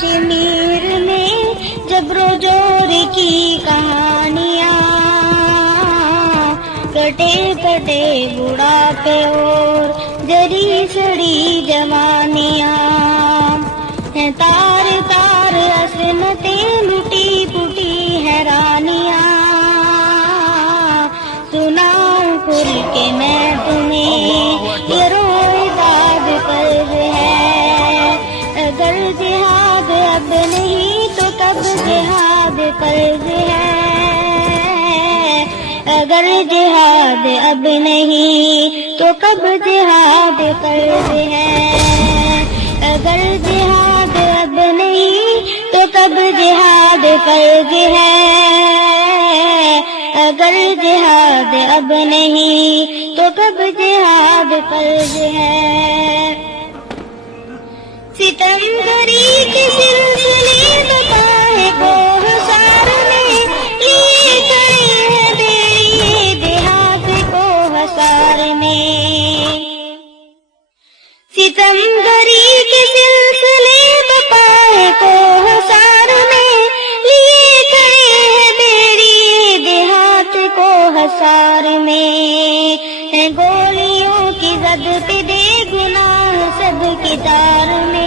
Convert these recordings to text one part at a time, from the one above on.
کشمیر میں جبر و جور کی کہانیاں، کٹے کٹے بڑھاپے اور جری سڑی جوانیاں، ہیں تار تار عصمتیں لٹی پٹی حیرانیاں، سناؤں کھل کے میں تمہیں یہ روئے فرض ہے، اگر جہاد اب نہیں تو کب جہاد فرض ہے، اگر جہاد اب نہیں تو کب جہاد فرض ہے، اگر جہاد اب نہیں تو کب جہاد فرض ہے، اگر جہاد اب نہیں تو کب جہاد فرض ہے۔ ستم گری کے سلسلے بتائے کو حصار میں لیے کھڑے ہیں بیڑیے دیہات کو حصار میں، ستم گری کے سلسلے بتائے کو حصار میں لیے کھڑے ہیں بیڑیے دیہات کو حصار میں، ہے گولیوں کی زد پہ دے گناہ سب کی تار میں،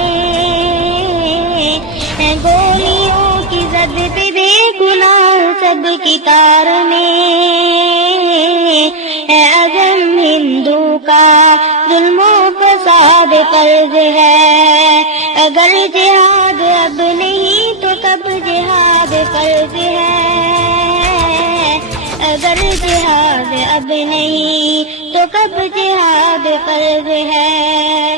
ہے گولیوں کی زد پہ دے گناہ سب کی تار میں، ہے عزم ہندو کا ظلم و فساد فرض ہے، اگر جہاد اب نہیں تو کب جہاد فرض ہے، اگر جہاد اب نہیں تو کب جہاد فرض ہے۔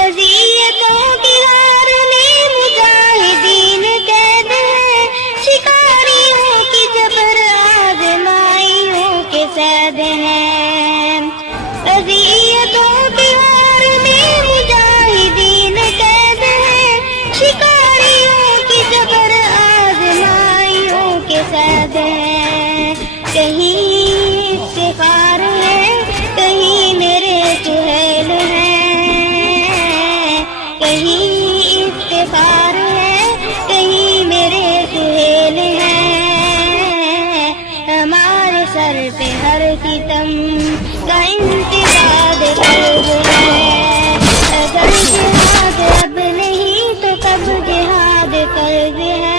اذیتوں کی غار میں مجاہدین قید ہیں، شکاریوں کی جبر آزمائیوں کے صید ہیں، اذیتوں کی غار میں مجاہدین قید ہیں، شکاریوں کی جبر آزمائیوں کے صید ہیں، کہیں افتخار ہے کہیں میرے سہیل ہیں، کہیں افتخار ہے کہیں میرے سہیل ہیں، ہمارے سر پہ ہر ستم کا انتقاد فرض ہے، اگر جہاد اب نہیں تو کب جہاد فرض ہے،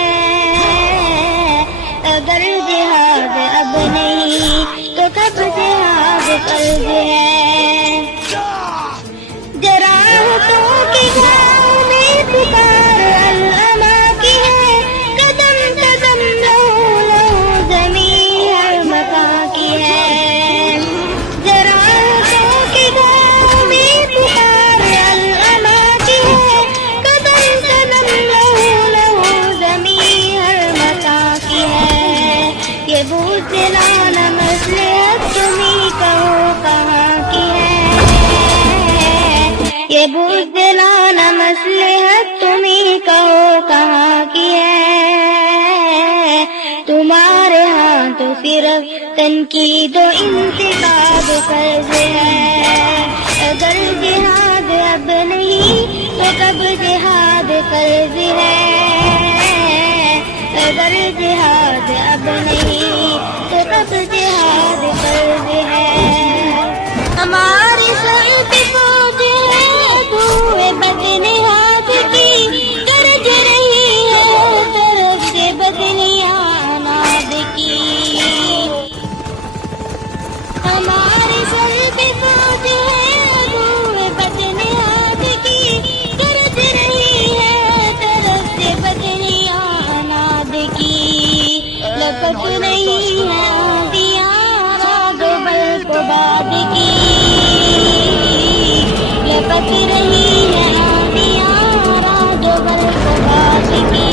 اگر جہاد اب نہیں تو کب جہاد فرض ہے۔ جراحتوں کے گھاؤں میں پکار علما کی ہے، قدم قدم لہو لہو زمین ہر مکاں کی ہے، جراحتوں کے گھاؤں میں پکار علما کی ہے، قدم قدم لہو لہو زمین ہر مکاں کی ہے، یہ بزدلانہ مصلحت تمہیں کہو کہاں کی ہے، یہ بزدلانہ مصلحت تمہیں کہو کہاں کی ہے، تمہارے ہاں تو صرف تنقید و انتقاد فرض ہے، اگر جہاد اب نہیں تو کب جہاد فرض ہے، اگر جہاد اب نہیں تو کب جہاد فرض ہے۔ ہماری سر پہ فوج ہے دھوئے بدنہاد کی، گرج رہی ہے طرف سے بدنیاں ناد کی، ہماری سر پہ فوج ہے دھوئے بدنہاد کی، گرج رہی ہے طرف سے بدنیاں ناد کی، لپٹ رہی ہے آندیاں رات و برق و باد کی، لپٹ رہی ہے آندیاں رات و برق و باد کی۔